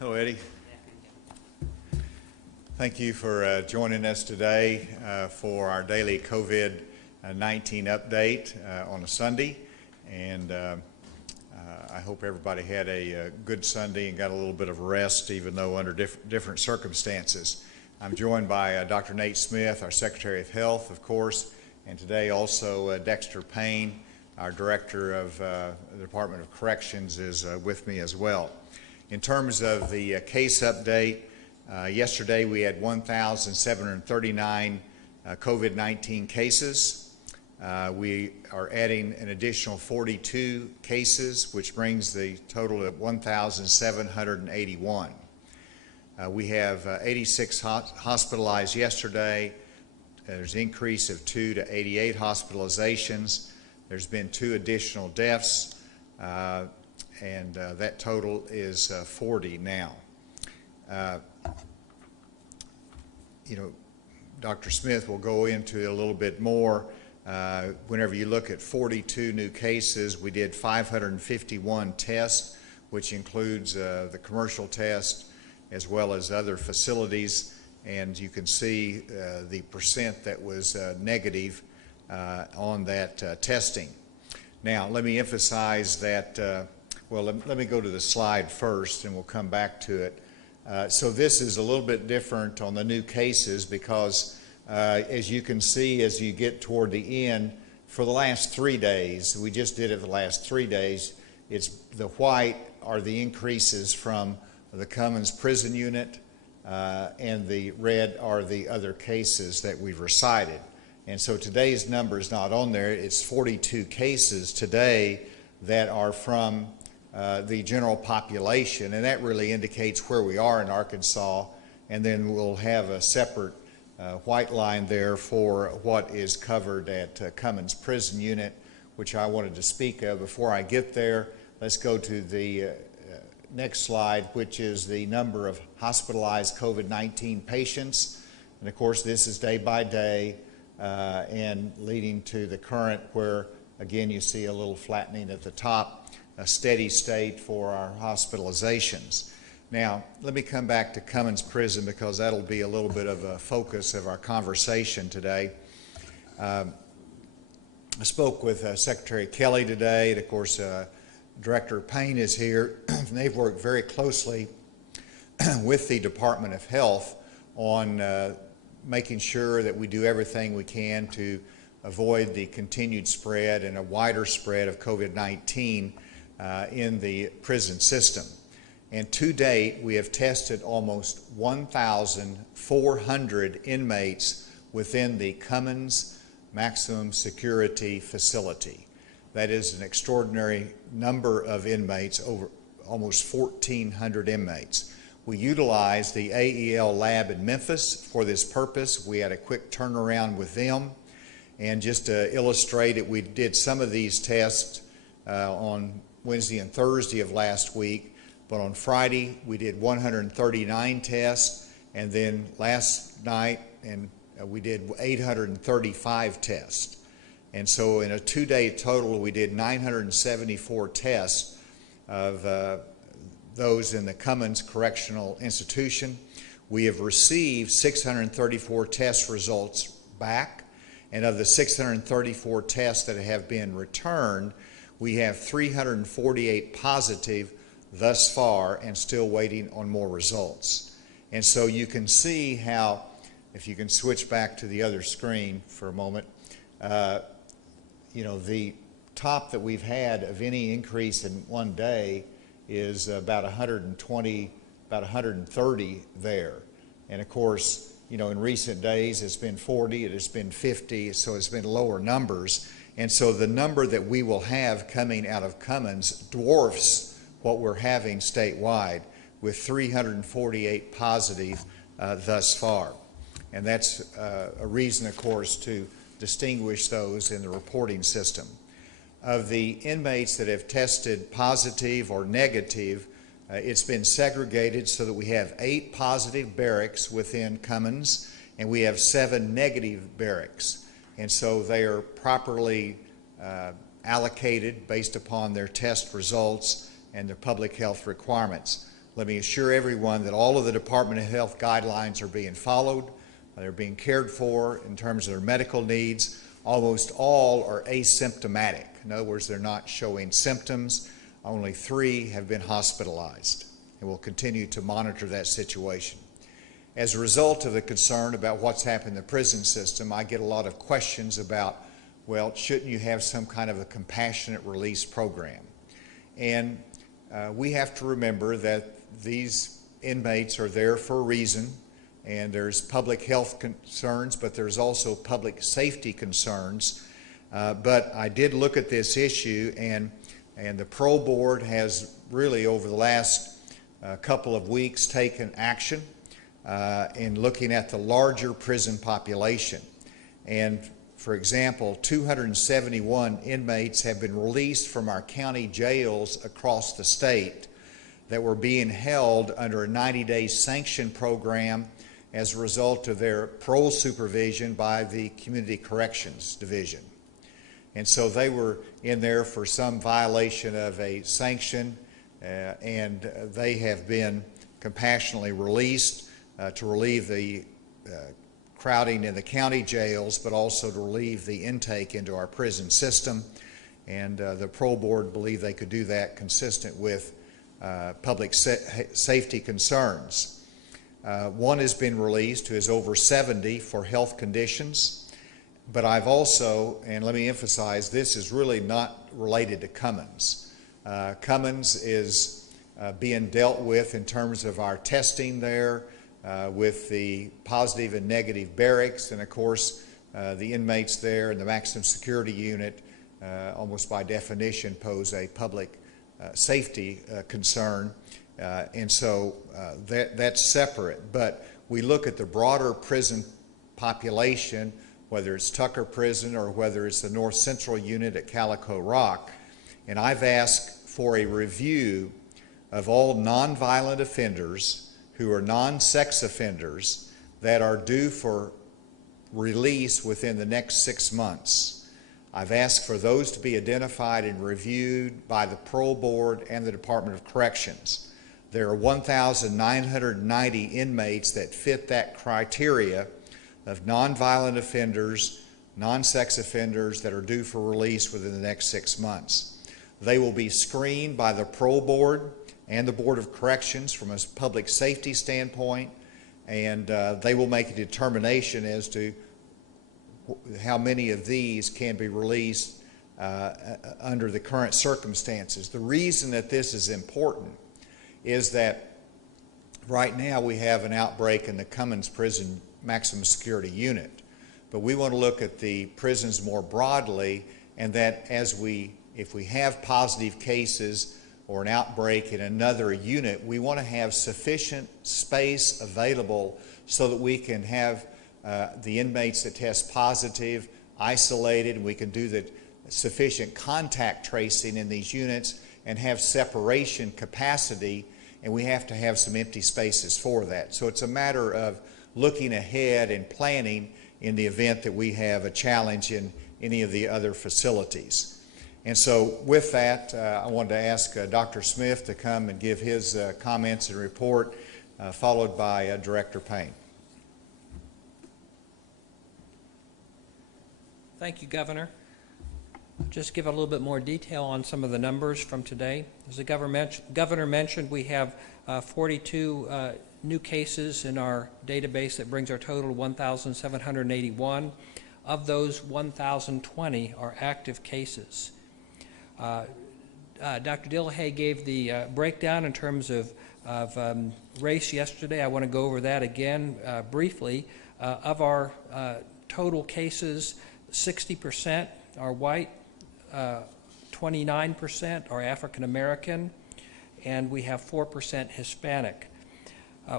Hello, Eddie. Thank you for joining us today for our daily COVID-19 update on a Sunday. And I hope everybody had a good Sunday and got a little bit of rest, even though under different circumstances. I'm joined by Dr. Nate Smith, our Secretary of Health, of course, and today also Dexter Payne, our Director of the Department of Corrections, is with me as well. In terms of the case update, yesterday we had 1,739 COVID-19 cases. We are adding an additional 42 cases, which brings the total of 1,781. We have 86 hospitalized yesterday. There's an increase of 2 to 88 hospitalizations. There's been 2 additional deaths, and that total is 40 now. Dr. Smith will go into it a little bit more. Whenever you look at 42 new cases, we did 551 tests, which includes the commercial test as well as other facilities. And you can see the percent that was negative on that testing. Now, let me emphasize that, let me go to the slide first and we'll come back to it. So this is a little bit different on the new cases because as you can see, as you get toward the end, for the last 3 days, we just did it the last 3 days, it's the white are the increases from the Cummins prison unit, and the red are the other cases that we've recited. And so today's number is not on there. It's 42 cases today that are from the general population, and that really indicates where we are in Arkansas. And then we'll have a separate white line there for what is covered at Cummins prison unit, which I wanted to speak of. Before I get there, let's go to the next slide, which is the number of hospitalized COVID-19 patients. And of course, this is day by day and leading to the current where, again, you see a little flattening at the top, a steady state for our hospitalizations. Now, let me come back to Cummins Prison because that'll be a little bit of a focus of our conversation today. I spoke with Secretary Kelly today, and of course, Director Payne is here. They've worked very closely with the Department of Health on making sure that we do everything we can to avoid the continued spread and a wider spread of COVID-19 in the prison system. And to date, we have tested almost 1,400 inmates within the Cummins maximum security facility. That is an extraordinary number of inmates, over almost 1,400 inmates. We utilized the AEL lab in Memphis for this purpose. We had a quick turnaround with them. And just to illustrate it, we did some of these tests on Wednesday and Thursday of last week, but on Friday we did 139 tests, and then last night we did 835 tests. And so in a 2-day total, we did 974 tests of those in the Cummins Correctional Institution. We have received 634 test results back, and of the 634 tests that have been returned, we have 348 positive thus far and still waiting on more results. And so you can see how, if you can switch back to the other screen for a moment, the top that we've had of any increase in one day is about 120, about 130 there. And of course, in recent days it's been 40, it has been 50, so it's been lower numbers. And so the number that we will have coming out of Cummins dwarfs what we're having statewide, with 348 positive thus far. And that's a reason, of course, to distinguish those in the reporting system. Of the inmates that have tested positive or negative, it's been segregated so that we have 8 positive barracks within Cummins, and we have 7 negative barracks. And so they are properly allocated based upon their test results and their public health requirements. Let me assure everyone that all of the Department of Health guidelines are being followed. They're being cared for in terms of their medical needs. Almost all are asymptomatic. In other words, they're not showing symptoms. Only 3 have been hospitalized, and we'll continue to monitor that situation. As a result of the concern about what's happened in the prison system, I get a lot of questions about, well, shouldn't you have some kind of a compassionate release program? And we have to remember that these inmates are there for a reason, and there's public health concerns, but there's also public safety concerns. But I did look at this issue, and the parole board has really over the last couple of weeks taken action in looking at the larger prison population. And for example, 271 inmates have been released from our county jails across the state that were being held under a 90-day sanction program as a result of their parole supervision by the Community Corrections Division. And so they were in there for some violation of a sanction, and they have been compassionately released to relieve the crowding in the county jails, but also to relieve the intake into our prison system. And the parole board believed they could do that consistent with public safety concerns. One has been released who is over 70 for health conditions. But I've also, and let me emphasize, this is really not related to Cummins. Cummins is being dealt with in terms of our testing there with the positive and negative barracks, and of course the inmates there in the maximum security unit almost by definition pose a public safety concern, and so that's separate. But we look at the broader prison population, whether it's Tucker Prison or whether it's the North Central Unit at Calico Rock, and I've asked for a review of all nonviolent offenders who are non-sex offenders that are due for release within the next 6 months. I've asked for those to be identified and reviewed by the Parole Board and the Department of Corrections. There are 1,990 inmates that fit that criteria of nonviolent offenders, non-sex offenders that are due for release within the next 6 months. They will be screened by the Parole Board and the Board of Corrections from a public safety standpoint, and they will make a determination as to how many of these can be released under the current circumstances. The reason that this is important is that right now we have an outbreak in the Cummins Prison maximum security unit, but we want to look at the prisons more broadly, and that if we have positive cases or an outbreak in another unit, we want to have sufficient space available so that we can have the inmates that test positive isolated, and we can do the sufficient contact tracing in these units and have separation capacity, and we have to have some empty spaces for that. So it's a matter of looking ahead and planning in the event that we have a challenge in any of the other facilities. And so with that, I wanted to ask Dr. Smith to come and give his comments and report, followed by Director Payne. Thank you, Governor. Just give a little bit more detail on some of the numbers from today. As the Governor mentioned, we have 42 new cases in our database that brings our total to 1,781. Of those, 1,020 are active cases. Dr. Dillahay gave the breakdown in terms of race yesterday. I want to go over that again briefly. Of our total cases, 60% are white, 29% are African American, and we have 4% Hispanic.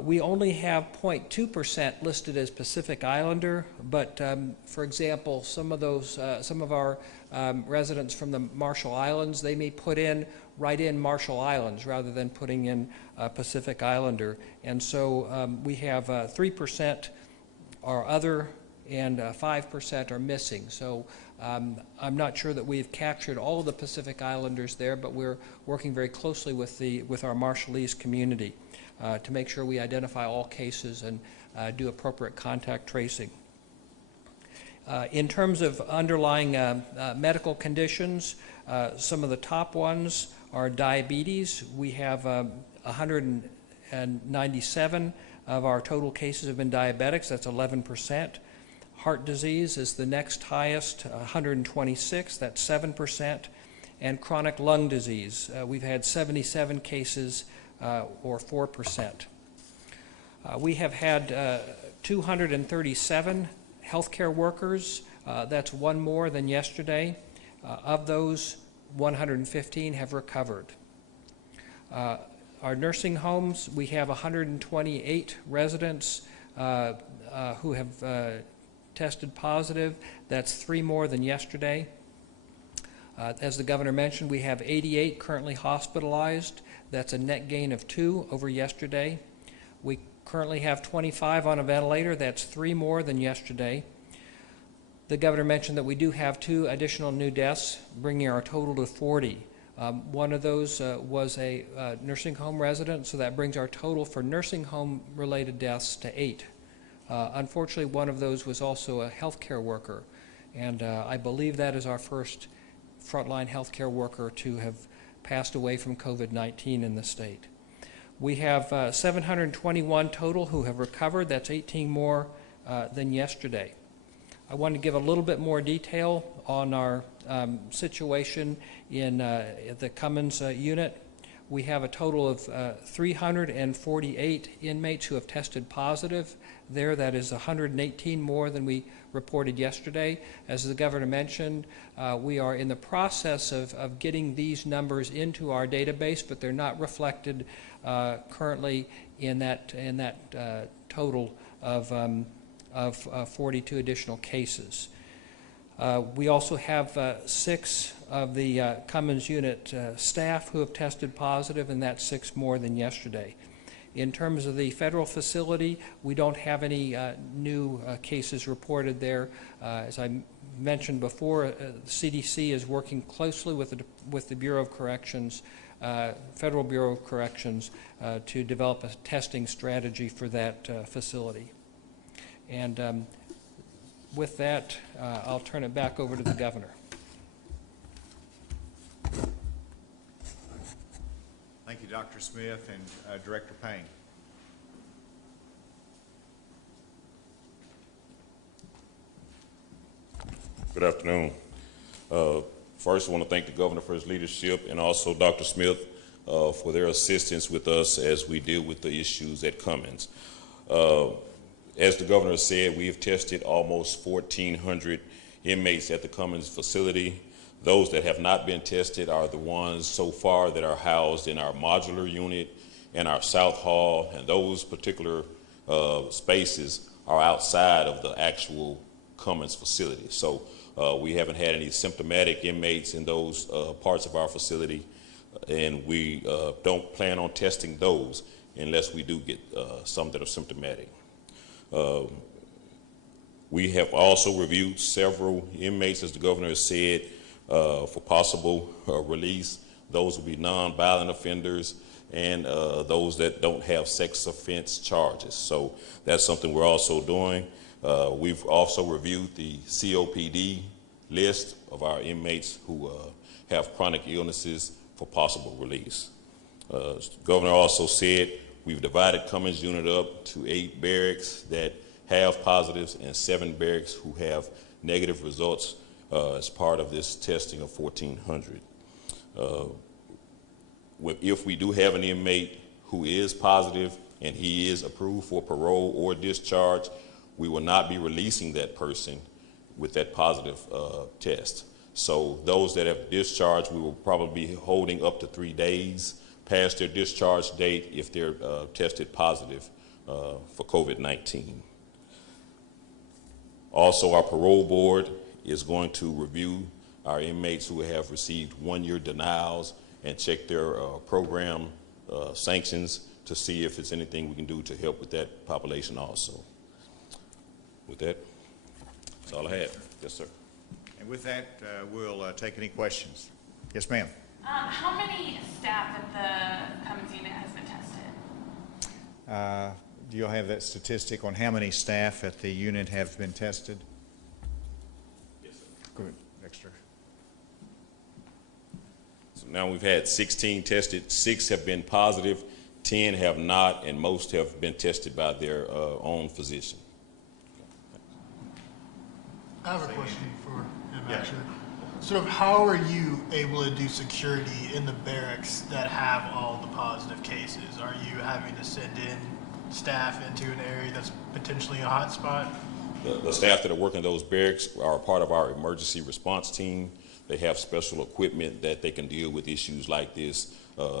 We only have 0.2% listed as Pacific Islander, but for example, some of our residents from the Marshall Islands, they may put in right in Marshall Islands rather than putting in Pacific Islander, and so we have 3% are other and 5% are missing. So I'm not sure that we've captured all of the Pacific Islanders there, but we're working very closely with our Marshallese community to make sure we identify all cases and do appropriate contact tracing. In terms of underlying medical conditions, some of the top ones are diabetes. We have 197 of our total cases have been diabetics. That's 11%. Heart disease is the next highest, 126. That's 7%. And chronic lung disease, we've had 77 cases, or 4%. We have had 237 healthcare workers. That's one more than yesterday. Of those, 115 have recovered. Our nursing homes, we have 128 residents who have tested positive. That's 3 more than yesterday. As the governor mentioned, we have 88 currently hospitalized. That's a net gain of 2 over yesterday. We currently have 25 on a ventilator. That's 3 more than yesterday. The governor mentioned that we do have 2 additional new deaths, bringing our total to 40. One of those was a nursing home resident, so that brings our total for nursing home related deaths to 8. Unfortunately, one of those was also a healthcare worker, and I believe that is our first frontline healthcare worker to have passed away from COVID-19 in the state. We have 721 total who have recovered. That's 18 more than yesterday. I want to give a little bit more detail on our situation in the Cummins unit. We have a total of 348 inmates who have tested positive there. That is 118 more than we reported yesterday. As the governor mentioned, we are in the process of getting these numbers into our database, but they're not reflected currently in that total of 42 additional cases. We also have 6 of the Cummins unit staff who have tested positive, and that's 6 more than yesterday. In terms of the federal facility, we don't have any new cases reported there. As I mentioned before, the CDC is working closely with the Bureau of Corrections, Federal Bureau of Corrections, to develop a testing strategy for that facility. And with that, I'll turn it back over to the governor. Thank you, Dr. Smith and Director Payne. Good afternoon. First, I want to thank the governor for his leadership and also Dr. Smith for their assistance with us as we deal with the issues at Cummins. As the governor said, we have tested almost 1,400 inmates at the Cummins facility. Those that have not been tested are the ones so far that are housed in our modular unit and our South Hall, and those particular spaces are outside of the actual Cummins facility. So we haven't had any symptomatic inmates in those parts of our facility, and we don't plan on testing those unless we do get some that are symptomatic. We have also reviewed several inmates, as the governor has said, for possible release. Those will be non-violent offenders and those that don't have sex offense charges. So that's something we're also doing. We've also reviewed the COPD list of our inmates who have chronic illnesses for possible release. The governor also said we've divided Cummins unit up to 8 barracks that have positives and 7 barracks who have negative results as part of this testing of 1,400. If we do have an inmate who is positive and he is approved for parole or discharge, we will not be releasing that person with that positive test. So those that have discharged, we will probably be holding up to 3 days past their discharge date if they're tested positive for COVID-19. Also, our parole board is going to review our inmates who have received 1-year denials and check their program sanctions to see if there's anything we can do to help with that population also. With that, that's all I have. Yes, sir. And with that, we'll take any questions. Yes, ma'am. How many staff at the Cummins unit has been tested? Do you have that statistic on how many staff at the unit have been tested? Yes, sir. Good. Extra. So now we've had 16 tested, 6 have been positive, 10 have not, and most have been tested by their own physician. I have a question for him, Yeah. actually. Sort of how are you able to do security in the barracks that have all the positive cases? Are you having to send in staff into an area that's potentially a hot spot? The staff that are working those barracks are part of our emergency response team. They have special equipment that they can deal with issues like this.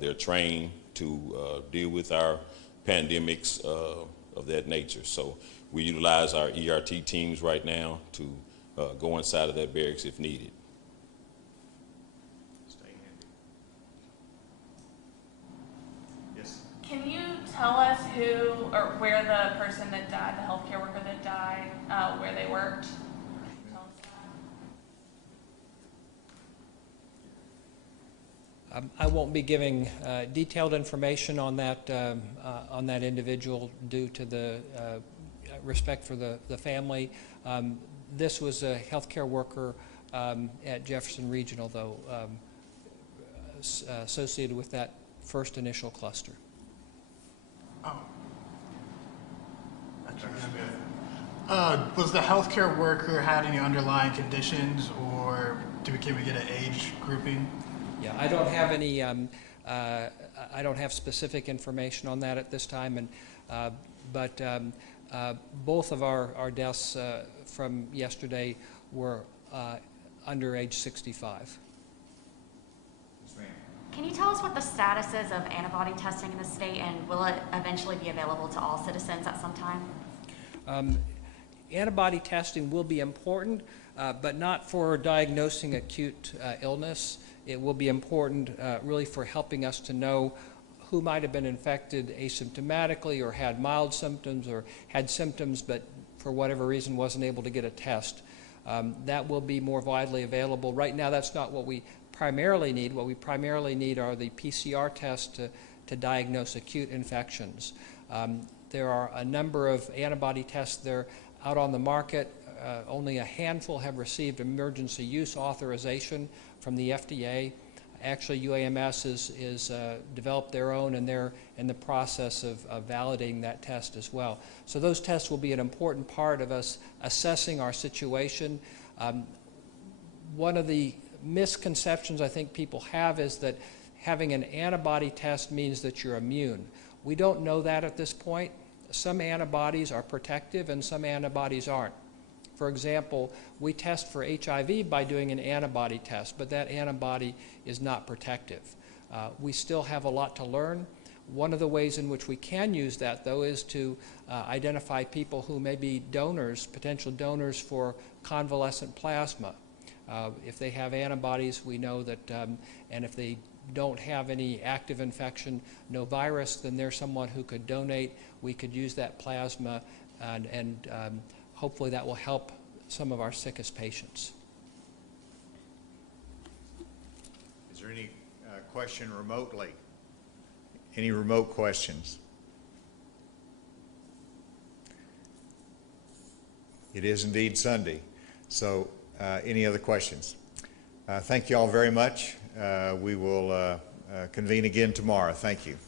They're trained to deal with our pandemics of that nature. So we utilize our ERT teams right now to go inside of that barracks if needed. Stay handy. Yes. Can you tell us who or where the person that died, the healthcare worker that died, where they worked? Tell us that. I won't be giving detailed information on that individual due to the respect for the family. This was a healthcare worker at Jefferson Regional, though, associated with that first initial cluster. Oh. Was the healthcare worker had any underlying conditions, or can we get an age grouping? Yeah, I don't have any. I don't have specific information on that at this time, and but both of our deaths from yesterday were under age 65. Can you tell us what the status is of antibody testing in the state, and will it eventually be available to all citizens at some time? Antibody testing will be important, but not for diagnosing acute illness. It will be important really for helping us to know who might have been infected asymptomatically or had mild symptoms or had symptoms but for whatever reason wasn't able to get a test. That will be more widely available. Right now that's not what we primarily need. What we primarily need are the PCR tests to diagnose acute infections. There are a number of antibody tests that are out on the market. Only a handful have received emergency use authorization from the FDA. Actually, UAMS is developed their own, and they're in the process of validating that test as well. So those tests will be an important part of us assessing our situation. One of the misconceptions I think people have is that having an antibody test means that you're immune. We don't know that at this point. Some antibodies are protective and some antibodies aren't. For example, we test for HIV by doing an antibody test, but that antibody is not protective. We still have a lot to learn. One of the ways in which we can use that, though, is to identify people who may be donors, potential donors for convalescent plasma. If they have antibodies, we know that, and if they don't have any active infection, no virus, then they're someone who could donate. We could use that plasma, and hopefully that will help some of our sickest patients. Is there any question remotely? Any remote questions? It is indeed Sunday. So any other questions? Thank you all very much. We will convene again tomorrow. Thank you.